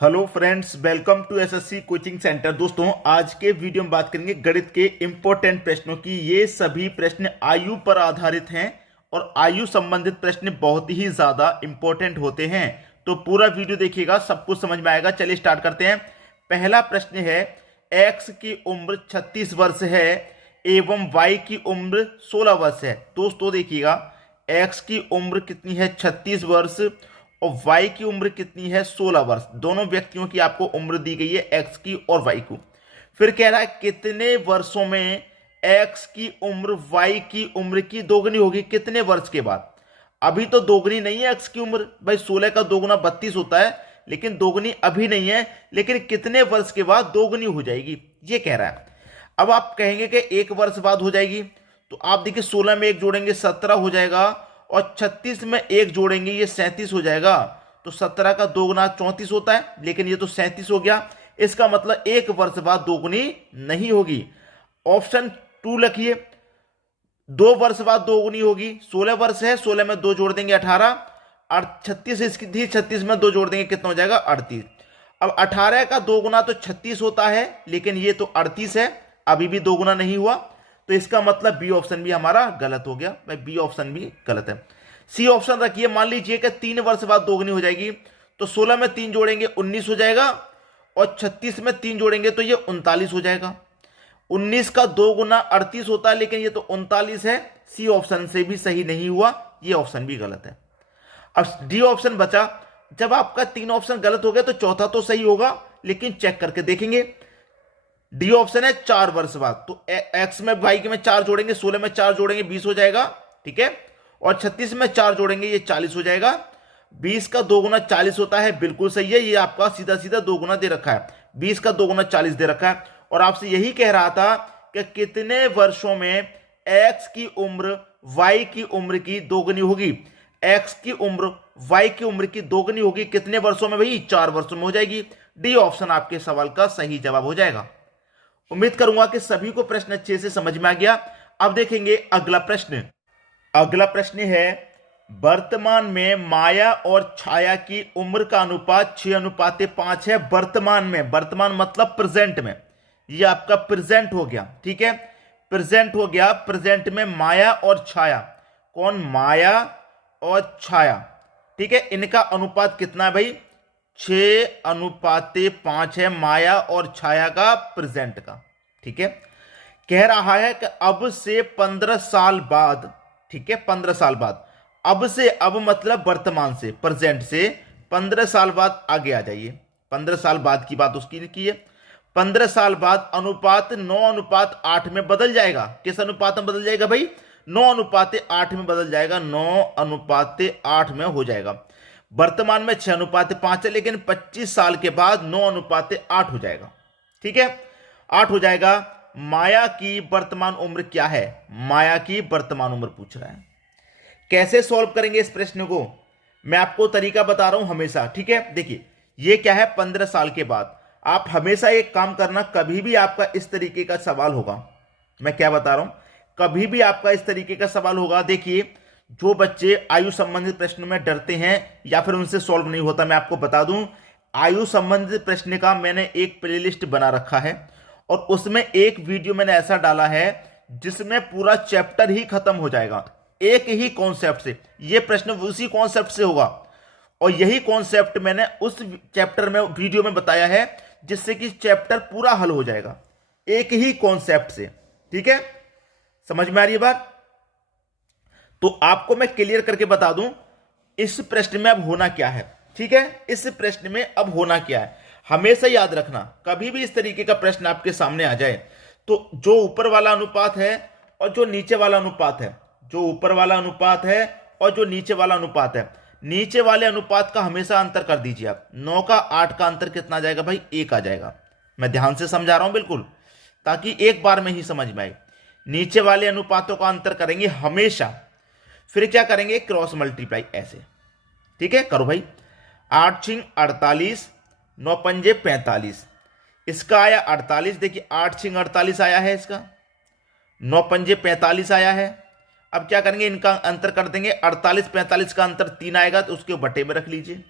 Hello friends, welcome to SSC coaching centre. दोस्तों, आज के वीडियो में बात करेंगे गणित के इंपॉर्टेंट प्रश्नों की। ये सभी प्रश्न आयु पर आधारित हैं और आयु संबंधित प्रश्न बहुत ही ज्यादा इंपॉर्टेंट होते हैं। तो पूरा वीडियो देखिएगा, सब कुछ समझ में आएगा। चलिए स्टार्ट करते हैं। पहला प्रश्न है, एक्स की उम्र 36 वर्ष है एवं वाई की उम्र 16 वर्ष है। दोस्तों देखिएगा, एक्स की उम्र कितनी है? 36 वर्ष। और वाई की उम्र कितनी है? 16 वर्ष। दोनों व्यक्तियों की आपको उम्र दी गई है, एक्स की और वाई को। फिर कह रहा है कितने वर्षों में एक्स की उम्र वाई की उम्र की दोगुनी होगी? कितने वर्ष के बाद? अभी तो दोगुनी नहीं है एक्स की उम्र भाई, 16 का दोगुना 32 होता है, लेकिन दोगुनी अभी नहीं है। लेकिन कितने वर्ष के बाद दोगुनी हो जाएगी, ये कह रहा है। अब आप कहेंगे कि एक वर्ष बाद हो जाएगी, तो आप देखिए 16 में एक जोड़ेंगे 17 हो जाएगा, और 36 में एक जोड़ेंगे ये 37 हो जाएगा। तो 17 का दोगुना 34 होता है, लेकिन ये तो 37 हो गया। इसका मतलब एक वर्ष बाद दोगुनी नहीं होगी। ऑप्शन 2 लिखिए, 2 वर्ष बाद दोगुनी होगी। 16 वर्ष है, 16 में 2 जोड़ देंगे 18, और 36 इसकी थी, 36 में 2 जोड़ देंगे कितना हो जाएगा? 38। अब 18 का दोगुना तो 36 होता है, लेकिन ये तो 38 है, अभी भी दोगुना नहीं हुआ। तो इसका मतलब बी ऑप्शन भी हमारा गलत हो गया भाई, बी ऑप्शन भी गलत है। सी ऑप्शन रखिए। मान लीजिए कि 3 वर्ष बाद दोगुनी हो जाएगी, तो 16 में 3 जोड़ेंगे 19 हो जाएगा, और 36 में 3 जोड़ेंगे तो ये 39 हो जाएगा। 19 का दोगुना 38 होता है, लेकिन ये तो 39 है। सी ऑप्शन से भी सही नहीं हुआ, ये ऑप्शन भी गलत है। अब डी ऑप्शन बचा। जब आपका 3 ऑप्शन गलत हो गया तो चौथा तो सही होगा, लेकिन चेक करके देखेंगे। डी ऑप्शन है 4 वर्ष बाद, तो एक्स में वाई के में 4 जोड़ेंगे, 16 में 4 जोड़ेंगे 20 हो जाएगा, ठीक है। और 36 में 4 जोड़ेंगे ये 40 हो जाएगा। 20 का दोगुना 40 होता है, बिल्कुल सही है। ये आपका सीधा सीधा दोगुना दे रखा है, 20 का दोगुना 40 दे रखा है। और आपसे यही कह रहा था कि कितने वर्षों में एक्स की उम्र वाई की उम्र की दोगुनी होगी। एक्स की उम्र वाई की उम्र की दोगुनी होगी कितने वर्षों में भाई? 4 वर्षों में हो जाएगी। डी ऑप्शन आपके सवाल का सही जवाब हो जाएगा। उम्मीद करूंगा कि सभी को प्रश्न अच्छे से समझ में आ गया। अब देखेंगे अगला प्रश्न। अगला प्रश्न है, वर्तमान में माया और छाया की उम्र का अनुपात 6:5 है। वर्तमान में, वर्तमान मतलब प्रेजेंट में, ये आपका प्रेजेंट हो गया, ठीक है। प्रेजेंट हो गया। प्रेजेंट में माया और छाया, कौन? माया और छाया, ठीक है। इनका अनुपात कितना है भाई? 6:5 है, माया और छाया का प्रेजेंट का, ठीक है। कह रहा है कि अब से 15 साल बाद, ठीक है, 15 साल बाद। अब से, अब मतलब वर्तमान से, प्रेजेंट से 15 साल बाद आगे आ जाइए। 15 साल बाद की बात उसकी की है। 15 साल बाद अनुपात 9:8 में बदल जाएगा। किस अनुपात में बदल जाएगा भाई? 9:8 में बदल जाएगा। 9:8 में हो जाएगा। वर्तमान में 6:5 है, लेकिन 25 साल के बाद 9:8 हो जाएगा, ठीक है, 8 हो जाएगा। माया की वर्तमान उम्र क्या है? माया की वर्तमान उम्र पूछ रहा है। कैसे सॉल्व करेंगे इस प्रश्न को? मैं आपको तरीका बता रहा हूं हमेशा, ठीक है। देखिए, ये क्या है? 15 साल के बाद। आप हमेशा एक काम करना, कभी भी आपका इस तरीके का सवाल होगा, मैं क्या बता रहा हूं, कभी भी आपका इस तरीके का सवाल होगा। देखिए, जो बच्चे आयु संबंधित प्रश्न में डरते हैं या फिर उनसे सॉल्व नहीं होता, मैं आपको बता दूं, आयु संबंधित प्रश्न का मैंने एक प्लेलिस्ट बना रखा है, और उसमें एक वीडियो मैंने ऐसा डाला है जिसमें पूरा चैप्टर ही खत्म हो जाएगा एक ही कॉन्सेप्ट से। यह प्रश्न उसी कॉन्सेप्ट से होगा, और यही कॉन्सेप्ट मैंने उस चैप्टर में, वीडियो में बताया है, जिससे कि चैप्टर पूरा हल हो जाएगा एक ही कॉन्सेप्ट से, ठीक है। समझ में आ रही है बात? तो आपको मैं क्लियर करके बता दूं इस प्रश्न में अब होना क्या है, ठीक है। इस प्रश्न में अब होना क्या है, हमेशा याद रखना। कभी भी इस तरीके का प्रश्न आपके सामने आ जाए, तो जो ऊपर वाला अनुपात है और जो नीचे वाला अनुपात है, जो ऊपर वाला अनुपात है और जो नीचे वाला अनुपात है, नीचे वाले अनुपात का हमेशा अंतर कर दीजिए आप। 9 का 8 का अंतर कितना आ जाएगा भाई? 1 आ जाएगा। मैं ध्यान से समझा रहा हूं बिल्कुल, ताकि एक बार में ही समझ में आए। नीचे वाले अनुपातों का अंतर करेंगे हमेशा। फिर क्या करेंगे? क्रॉस मल्टीप्लाई, ऐसे, ठीक है। करो भाई। 8 6 48, 9 पंजे 45। इसका आया 48, देखिए 8 6 48 आया है, इसका 9 पंजे 45 आया है। अब क्या करेंगे? इनका अंतर कर देंगे। 48 45 का अंतर 3 आएगा, तो उसके बटे में रख लीजिए,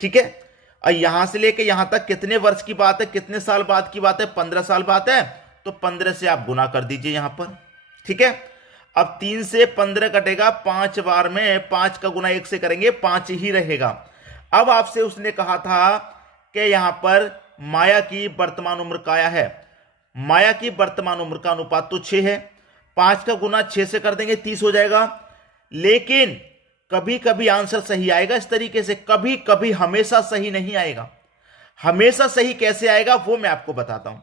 ठीक है। और यहां से लेके यहां तक कितने वर्ष की बात है, कितने साल बाद की बात है, 15 साल बाद है। तो 15 से आप गुना कर दीजिए यहां पर। ठीक है, अब 3 से 15 कटेगा 5 बार में, 5 का गुना 1 से करेंगे 5 ही रहेगा। अब आपसे उसने कहा था कि यहां पर माया की वर्तमान उम्र क्या है। माया की वर्तमान उम्र का अनुपात तो 6 है, 5 का गुना 6 से कर देंगे 30 हो जाएगा। लेकिन कभी कभी आंसर सही आएगा इस तरीके से, कभी कभी, हमेशा सही नहीं आएगा। हमेशा सही कैसे आएगा वो मैं आपको बताता हूं।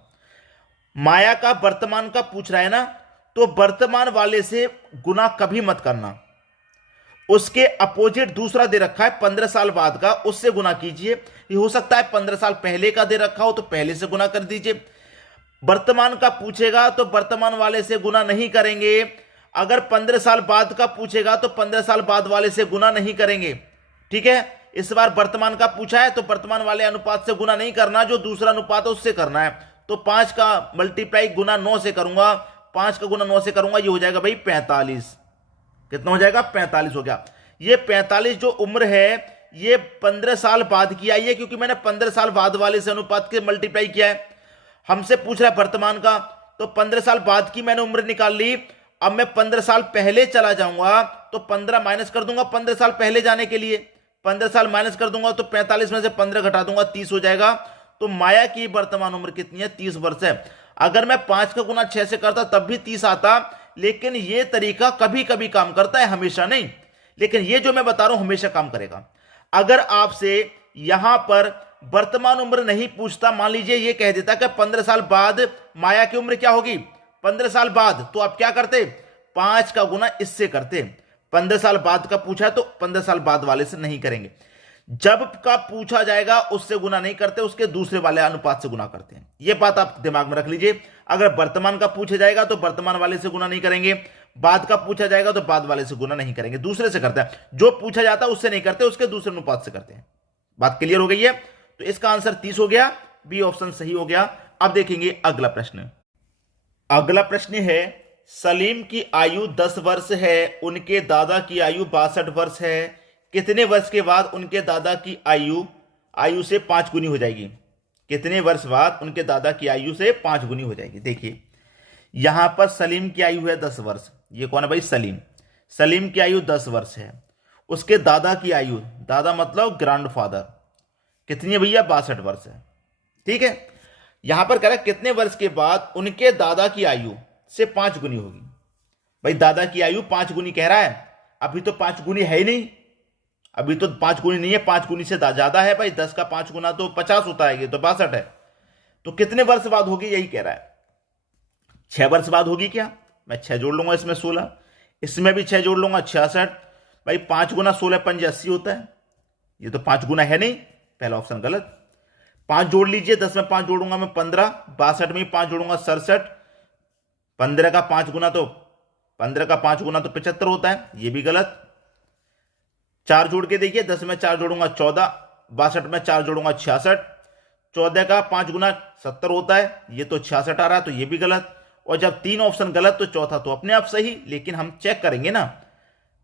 माया का वर्तमान का पूछ रहा है ना, तो वर्तमान वाले से गुना कभी मत करना, उसके अपोजिट दूसरा दे रखा है 15 साल बाद का, उससे गुना कीजिए। ये हो सकता है 15 साल पहले का दे रखा हो तो पहले से गुना कर दीजिए। वर्तमान का पूछेगा तो वर्तमान वाले से गुना नहीं करेंगे। अगर 15 साल बाद का पूछेगा तो 15 साल बाद वाले से गुना नहीं करेंगे। ठीक है, इस बार वर्तमान का पूछा है तो वर्तमान वाले अनुपात से गुना नहीं करना, जो दूसरा अनुपात है उससे करना है। तो 5 का मल्टीप्लाई गुना 9 से करूंगा, 5 का गुना 9 से करूंगा, ये हो जाएगा भाई 45। कितना हो जाएगा, 45 हो गया। ये 45 जो उम्र है ये 15 साल बाद की आई है, क्योंकि मैंने 15 साल बाद वाले से अनुपात के मल्टीप्लाई किया है। हमसे पूछ रहा है वर्तमान का, तो 15 साल बाद की मैंने उम्र निकाल ली। अब मैं 15 साल पहले चला जाऊंगा तो 15 माइनस कर दूंगा 15 साल पहले जाने के लिए, 15 साल माइनस कर दूंगा तो 45 में से 15 घटा दूंगा 30 हो जाएगा। तो माया की वर्तमान उम्र कितनी है, 30 वर्ष है। अगर मैं 5 का गुना 6 से करता तब भी 30 आता, लेकिन यह तरीका कभी कभी काम करता है, हमेशा नहीं। लेकिन यह जो मैं बता रहा हूं हमेशा काम करेगा। अगर आपसे यहां पर वर्तमान उम्र नहीं पूछता, मान लीजिए ये कह देता कि 15 साल बाद माया की उम्र क्या होगी, 15 साल बाद, तो आप क्या करते, 5 का गुना इससे करते। 15 साल बाद का पूछा है तो 15 साल बाद वाले से नहीं करेंगे। जब का पूछा जाएगा उससे गुना नहीं करते, उसके दूसरे वाले अनुपात से गुना करते हैं। यह बात आप दिमाग में रख लीजिए। अगर वर्तमान का पूछा जाएगा तो वर्तमान वाले से गुना नहीं करेंगे, बाद का पूछा जाएगा तो बाद वाले से गुना नहीं करेंगे, दूसरे से करते हैं। जो पूछा जाता है उससे नहीं करते, उसके दूसरे अनुपात से करते हैं। बात क्लियर हो गई है। तो इसका आंसर 30 हो गया, बी ऑप्शन सही हो गया। अब देखेंगे अगला प्रश्न। अगला प्रश्न है, सलीम की आयु 10 वर्ष है, उनके दादा की आयु 62 वर्ष है। कितने वर्ष के बाद उनके दादा की आयु से 5 गुनी हो जाएगी। कितने वर्ष बाद उनके दादा की आयु से 5 गुनी हो जाएगी। देखिए यहां पर सलीम की आयु है 10 वर्ष। ये कौन है भाई, सलीम। सलीम की आयु 10 वर्ष है। उसके दादा की आयु, दादा मतलब ग्रैंडफादर, कितनी है भैया, 62 वर्ष है। ठीक है, यहां पर कह रहा है कितने वर्ष के बाद उनके दादा की आयु से 5 गुनी होगी। भाई दादा की आयु 5 गुनी कह रहा है, अभी तो 5 गुनी है ही नहीं, अभी तो 5 गुनी नहीं है, 5 गुनी से ज्यादा है भाई। 10 का 5 गुना तो 50 होता है, ये तो 62 है। तो कितने वर्ष बाद होगी यही कह रहा है। 6 वर्ष बाद होगी क्या, मैं 6 जोड़ लूंगा इसमें 16, इसमें भी 6 जोड़ लूंगा 66। भाई 5 गुना 16 पंजे 80 होता है, ये तो 5 गुना है नहीं, पहला ऑप्शन गलत। 5 जोड़ लीजिए, 10 में 5 जोड़ूंगा मैं 15, 62 में 5 जोड़ूंगा 67, 15 का 5 गुना तो 75 होता है, ये भी गलत। 4 जोड़ के देखिए, 10 में 4 जोड़ूंगा 14, 62 में 4 जोड़ूंगा 66, 14 का 5 गुना 70 होता है, ये तो 66 आ रहा है, तो ये भी गलत। और जब 3 ऑप्शन गलत तो चौथा तो अपने आप सही, लेकिन हम चेक करेंगे ना।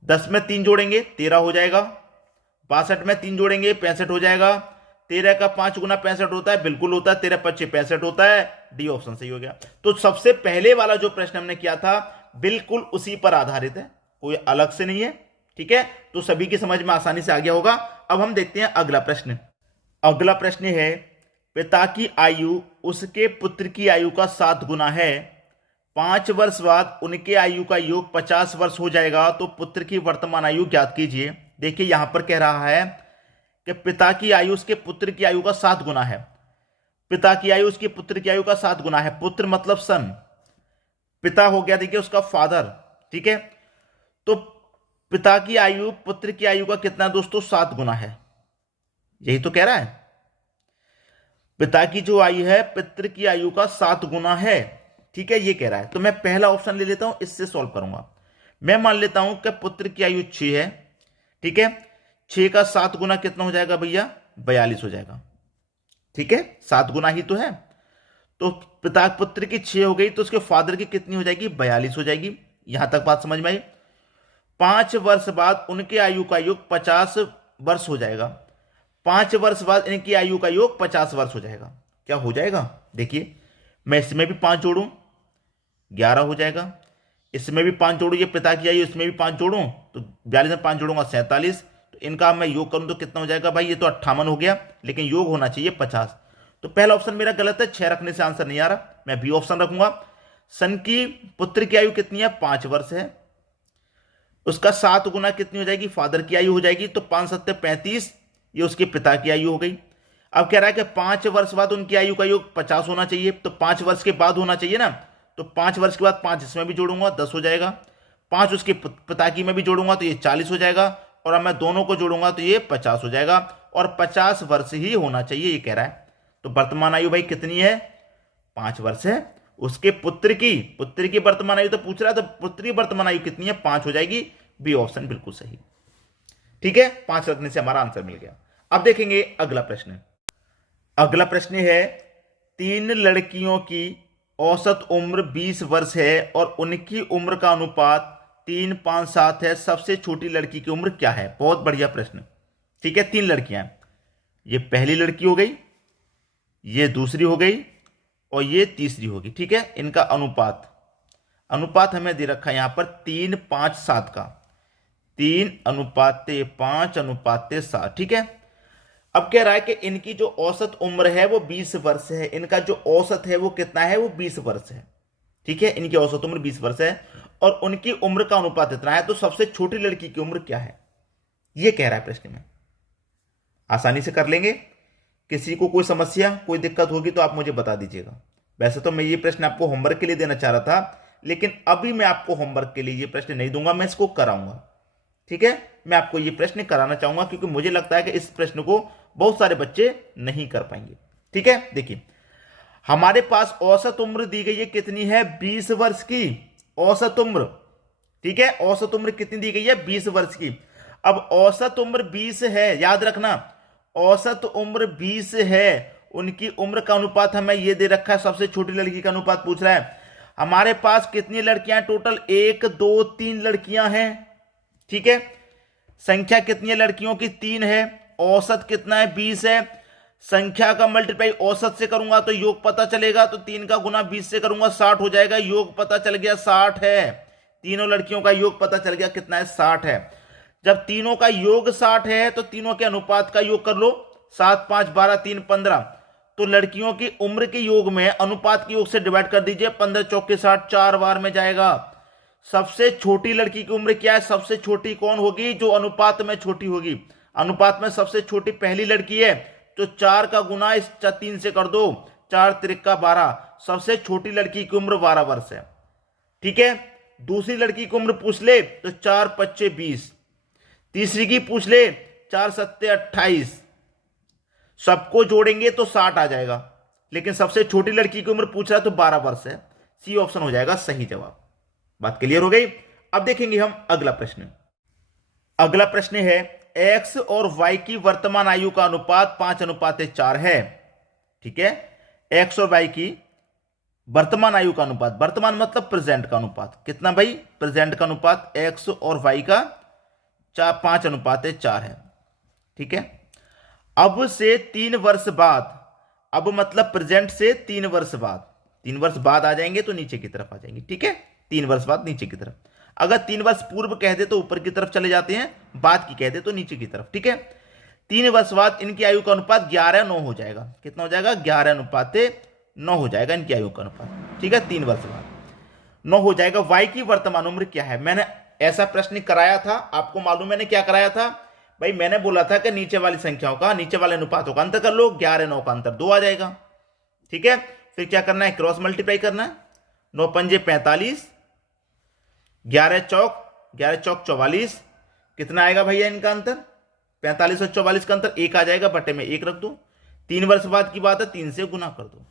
10 में 3 जोड़ेंगे 13 हो जाएगा, 62 में 3 जोड़ेंगे 65 हो जाएगा, 13 का 5 गुना 65 होता है, बिल्कुल होता है, 13 25 65 होता है, डी ऑप्शन सही हो गया। तो सबसे पहले वाला जो प्रश्न हमने किया था बिल्कुल उसी पर आधारित है, कोई अलग से नहीं है। ठीक है, तो सभी की समझ में आसानी से आ गया होगा। अब हम देखते हैं अगला प्रश्न। अगला प्रश्न है, पिता की आयु उसके पुत्र की आयु का 7 गुना है, 5 वर्ष बाद उनके आयु का योग 50 वर्ष हो जाएगा, तो पुत्र की वर्तमान आयु ज्ञात कीजिए। देखिए यहां पर कह रहा है कि पिता की आयु उसके पुत्र की आयु का 7 गुना है। पिता की आयु उसके पुत्र की आयु का 7 गुना है। पुत्र मतलब सन, पिता हो गया देखिए उसका फादर। ठीक है, तो पिता की आयु पुत्र की आयु का कितना दोस्तों, 7 गुना है, यही तो कह रहा है। पिता की जो आयु है पितृ की आयु का 7 गुना है। ठीक है, ये कह रहा है। तो मैं पहला ऑप्शन ले लेता हूं, इससे सॉल्व करूंगा। मैं मान लेता हूं कि पुत्र की आयु 6 है। ठीक है, 6 का 7 गुना कितना हो जाएगा भैया, 42 हो जाएगा। ठीक है, 7 गुना ही तो है। तो पिता पुत्र की 6 हो गई, तो उसके फादर की कितनी हो जाएगी, 42 हो जाएगी। यहां तक बात समझ में आई। 5 वर्ष बाद उनके आयु का योग 50 वर्ष हो जाएगा। 5 वर्ष बाद इनकी आयु का योग 50 वर्ष हो जाएगा। क्या हो जाएगा? देखिए, मैं इसमें भी 5 जोड़ूं 11 हो जाएगा, इसमें भी 5 जोड़ूं, ये पिता की आयु, इसमें भी 5 जोड़ूं तो 42 में 5 जोड़ूंगा 47। तो इनका मैं योग करूं तो कितना हो जाएगा भाई? ये तो 58 हो गया, लेकिन योग होना चाहिए 50। तो पहला ऑप्शन मेरा गलत है, 6 रखने से आंसर नहीं आ रहा, मैं बी ऑप्शन रखूंगा। सन की पुत्र की आयु कितनी है? 5 वर्ष है, उसका 7 गुना कितनी हो जाएगी? फादर की आयु हो जाएगी, तो 5 7 35, ये उसके पिता की आयु हो गई। अब कह रहा है कि 5 वर्ष बाद उनकी आयु का योग 50 होना चाहिए, तो 5 वर्ष के बाद होना चाहिए ना, तो 5 वर्ष के बाद 5 इसमें भी जोड़ूंगा 10 हो जाएगा, 5 उसके पिता की में भी जोड़ूंगा तो ये 40 हो जाएगा, और अब मैं दोनों को जोड़ूंगा तो ये 50 हो जाएगा, और 50 वर्ष ही होना चाहिए ये कह रहा है। तो वर्तमान आयु भाई कितनी है? 5 वर्ष है। उसके पुत्र की वर्तमान आयु तो पूछ रहा है, तो पुत्र की वर्तमान आयु कितनी है? 5 हो जाएगी, बी ऑप्शन बिल्कुल सही। ठीक है, 5 रखने से हमारा आंसर मिल गया। अब देखेंगे अगला प्रश्न। अगला प्रश्न है, 3 लड़कियों की औसत उम्र 20 वर्ष है और उनकी उम्र का अनुपात 3 5 7 है, सबसे छोटी लड़की की उम्र क्या है? बहुत बढ़िया प्रश्न। ठीक है, 3 लड़कियां हैं, ये पहली लड़की हो गई, ये दूसरी हो गई, और ये तीसरी होगी। ठीक है, इनका अनुपात हमें दे रखा है यहां पर 3 5 7 का, 3:5:7। ठीक है, अब कह रहा है कि इनकी जो औसत उम्र है वो 20 वर्ष है, इनका जो औसत है वो कितना है? वो 20 वर्ष है। ठीक है, इनकी औसत उम्र 20 वर्ष है और उनकी उम्र का अनुपात इतना है, तो सबसे छोटी लड़की की उम्र क्या है? ये कह रहा है प्रश्न में। आसानी से कर लेंगे, किसी को कोई समस्या कोई दिक्कत होगी तो आप मुझे बता दीजिएगा। वैसे तो मैं ये प्रश्न आपको होमवर्क के लिए देना चाह रहा था, लेकिन अभी मैं आपको होमवर्क के लिए ये प्रश्न नहीं दूंगा, मैं इसको कराऊंगा। ठीक है, मैं आपको ये प्रश्न कराना चाहूंगा क्योंकि मुझे लगता है कि इस प्रश्न को बहुत सारे बच्चे नहीं कर पाएंगे। ठीक है, देखिए हमारे पास औसत उम्र दी गई है, कितनी है? 20 वर्ष की औसत उम्र। ठीक है, औसत उम्र कितनी दी गई है? 20 वर्ष की। अब औसत उम्र 20 है, याद रखना, औसत उम्र 20 है, उनकी उम्र का अनुपात हमें ये दे रखा है, सबसे छोटी लड़की का अनुपात पूछ रहा है। हमारे पास कितनी लड़कियां हैं? टोटल 1 2 3 लड़कियां हैं। ठीक है, संख्या कितनी है लड़कियों की? 3 है। औसत कितना है? 20 है। संख्या का मल्टीप्लाई औसत से करूंगा तो योग पता चलेगा, तो 3 का गुना 20 से करूंगा 60 हो जाएगा, योग पता चल गया 60 है। तीनों लड़कियों का योग पता चल गया, कितना है? 60 है। जब तीनों का योग 60 है तो तीनों के अनुपात का योग कर लो, 7 5 12 3 15, तो लड़कियों की उम्र के योग में अनुपात के योग से डिवाइड कर दीजिए, 15 चौके 60, 4 बार में जाएगा। सबसे छोटी लड़की की उम्र क्या है? सबसे छोटी कौन होगी? जो अनुपात में छोटी होगी। अनुपात में सबसे छोटी पहली लड़की है, तो 4 का गुना इस 3 से कर दो, 4 त्रिका 12, सबसे छोटी लड़की की उम्र 12 वर्ष है। ठीक है, दूसरी लड़की की उम्र पूछ ले तो 4 5 20, तीसरी की पूछ ले 4 7 28, सबको जोड़ेंगे तो 60 आ जाएगा, लेकिन सबसे छोटी लड़की की उम्र पूछ रहा तो 12 वर्ष है। सी ऑप्शन हो जाएगा सही जवाब। बात क्लियर हो गई। अब देखेंगे हम अगला प्रश्न। अगला प्रश्न है, एक्स और वाई की वर्तमान आयु का अनुपात 5:4 है। ठीक है, एक्स और वाई की वर्तमान आयु का अनुपात, वर्तमान मतलब प्रेजेंट का अनुपात कितना भाई? प्रेजेंट का अनुपात एक्स और वाई का 5:4 है। ठीक है, अब से 3 वर्ष बाद, अब मतलब प्रेजेंट से 3 वर्ष बाद, 3 वर्ष बाद आ जाएंगे तो नीचे की तरफ आ जाएंगे। ठीक है, 3 वर्ष बाद नीचे की तरफ। अगर 3 वर्ष पूर्व कह दे तो ऊपर की तरफ चले जाते हैं, बाद की कह दे तो नीचे की तरफ। ठीक है, 3 वर्ष बाद इनकी आयु का अनुपात 11:9 हो जाएगा। कितना हो जाएगा? 11:9 हो जाएगा इनकी आयु का अनुपात। ठीक है, 3 वर्ष बाद 9 हो जाएगा। वाई की वर्तमान उम्र क्या है? मैंने ऐसा प्रश्न कराया था, आपको मालूम मैंने क्या कराया था भाई? मैंने बोला था कि नीचे वाली संख्याओं का, नीचे वाले अनुपातों का अंतर कर लो, 11:9 का अंतर 2 आ जाएगा। ठीक है, फिर क्या करना है? क्रॉस मल्टीप्लाई करना है, 9 पंजे 45, 11 चौक 44, कितना आएगा भैया इनका अंतर? 45 और 44 का अंतर 1 आ जाएगा, बटे में 1 रख दो। 3 वर्ष बाद की बात है, 3 से गुना कर दो।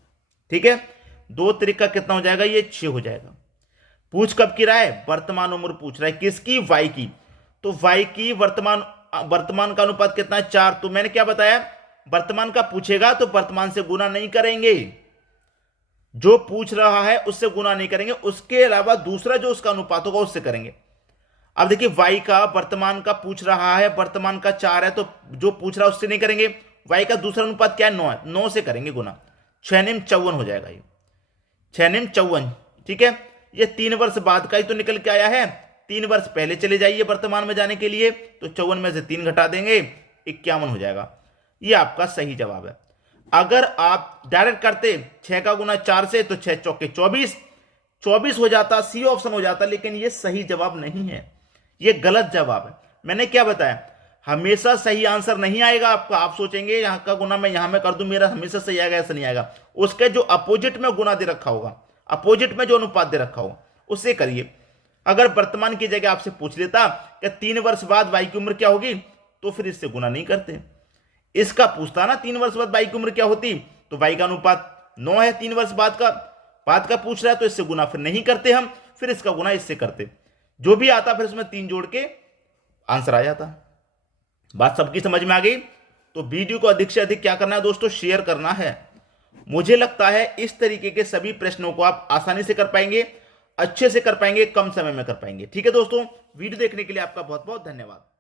ठीक है, 2 त्रिका कितना हो जाएगा? ये 6 हो जाएगा। पूछ कब की रहा है? वर्तमान उम्र पूछ रहा है, किसकी? वाई की। तो वाई की वर्तमान का अनुपात कितना है? 4। तो मैंने क्या बताया? वर्तमान का पूछेगा तो वर्तमान से गुना नहीं करेंगे, जो पूछ रहा है उससे गुना नहीं करेंगे, उसके अलावा दूसरा जो उसका अनुपात होगा उससे करेंगे। अब देखिए y का वर्तमान का पूछ रहा है, वर्तमान का 4 है, तो जो पूछ रहा है उससे नहीं करेंगे। y का दूसरा अनुपात क्या है, 9 है, 9 से करेंगे गुना, 6 निम 54 हो जाएगा ये, 6 निम 54। ठीक है, ये 3 वर्ष बाद का ही तो निकल के आया है, 3 वर्ष पहले चले जाइए वर्तमान में जाने के लिए, तो 54 में से 3 घटा देंगे, 51 हो जाएगा। ये आपका सही जवाब है। अगर आप डायरेक्ट करते 6 का गुना 4 से, तो 6 चौके 24, 24 हो जाता, सी ऑप्शन हो जाता, लेकिन ये सही जवाब नहीं है, ये गलत जवाब है। मैंने क्या बताया, हमेशा सही आंसर नहीं आएगा आपका। आप सोचेंगे यहां का गुना मैं यहां में कर दूं, मेरा हमेशा सही आएगा, ऐसा नहीं आएगा। उसके जो अपोजिट में गुना दे रखा होगा, अपोजिट में जो अनुपात दे रखा होगा, उससे करिए। अगर वर्तमान की जगह आपसे पूछ लेता कि 3 वर्ष बाद वाई की उम्र क्या होगी, तो फिर इससे गुना नहीं करते। इसका पूछता ना 3 वर्ष बाद वाई की उम्र क्या होती, तो वाई का अनुपात 9 है, 3 वर्ष बाद का पूछ रहा है, तो इससे गुना फिर नहीं करते हम, फिर इसका गुना इससे करते, जो भी आता फिर इसमें 3 जोड़ के आंसर आ जाता। बात सबकी समझ में आ गई? तो वीडियो को अधिक से अधिक क्या करना है दोस्तों, शेयर करना है। मुझे लगता है इस तरीके के सभी प्रश्नों को आप आसानी से कर पाएंगे, अच्छे से कर पाएंगे, कम समय में कर पाएंगे। ठीक है दोस्तों, वीडियो देखने के लिए आपका बहुत बहुत धन्यवाद।